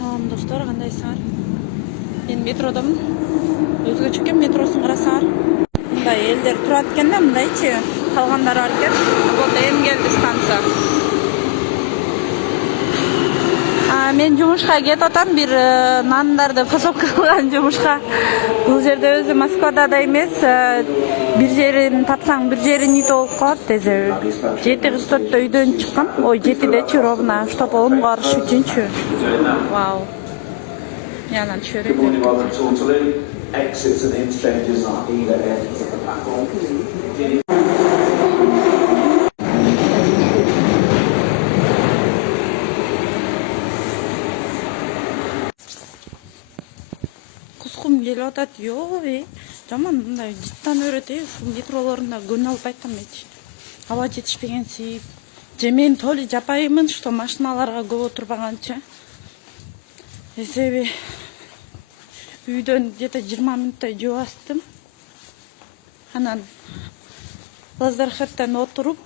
Салам достор, кандайсыңар? Мен метродамын. Өзгөчө экен, метросун карасаңар. Мындай элдер турат экен да, мындайчы. Калгандары бар экен. Вот эми келди станция. Мен жумушка кетип атам, бир нандарды пособка кылган жумушка. Бул жерде өзү Москвада да эмес, бир жерин тапсаң, бир жерин үйдө болуп калат дезе. 7:44 үйдөн чыккан. Ой, 7-дечи ровно, чтобы 10 барыш үчүнчү. Вау. Yandan çörek. Exits and interchanges on either end of the platform. Кускум келип атат. Ой, жаман мындай жыттан өрөт, ушул метролорунда күн алып айттым эч. Аба жетишпегенси, же мен толи жапайымын, что машиналарга көп отурбаганчы. Эсеби үйдөн где-то 20 минуттай жөө астым. Анан Лазархеттен отуруп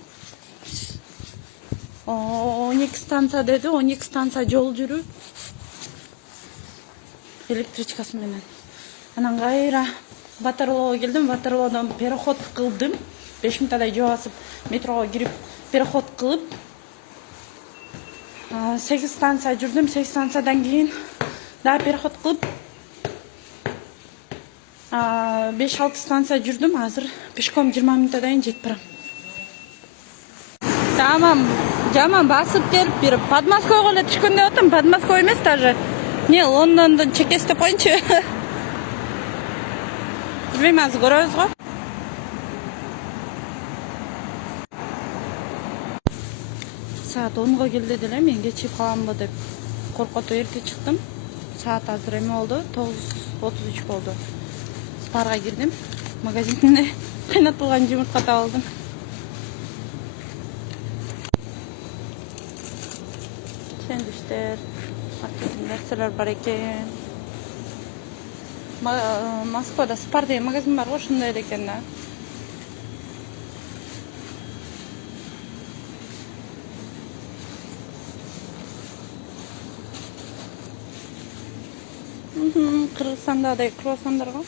12 станция деди, 12 станция жол жүрүп электричкасы менен. Анан кайра Ватерлоого келдим, Ватерлоодон переход кылдым. 5 минуттай жөө басып метрого кирип переход кылып 8 станция жүрдүм. 8 станциядан кийин да переход кылып 5-6 станция жүрдүм. Азыр пешком 20 минуттайын жетип барам. Жаман басып келип бир Подмосковго эле түшкөн деп атам. Подмосково эмес даже. Не, Лондондон чекес деп коюнчу. Билбейм, азыр көрөбүз го. Saat 10'ga geldi деле, мен geçip kalamбы деп коркотуп эрте чыктым. Saat азыр эме болду, 9:33 болду. Спарга кирдим. Магазинден кыйнатылган жумуртка таап алдым. Сэндвичтер, нерселер бар экен. Москвада Спар деген магазин бар го, ошондой эле экен да. Кыргызстанда да круассандар го.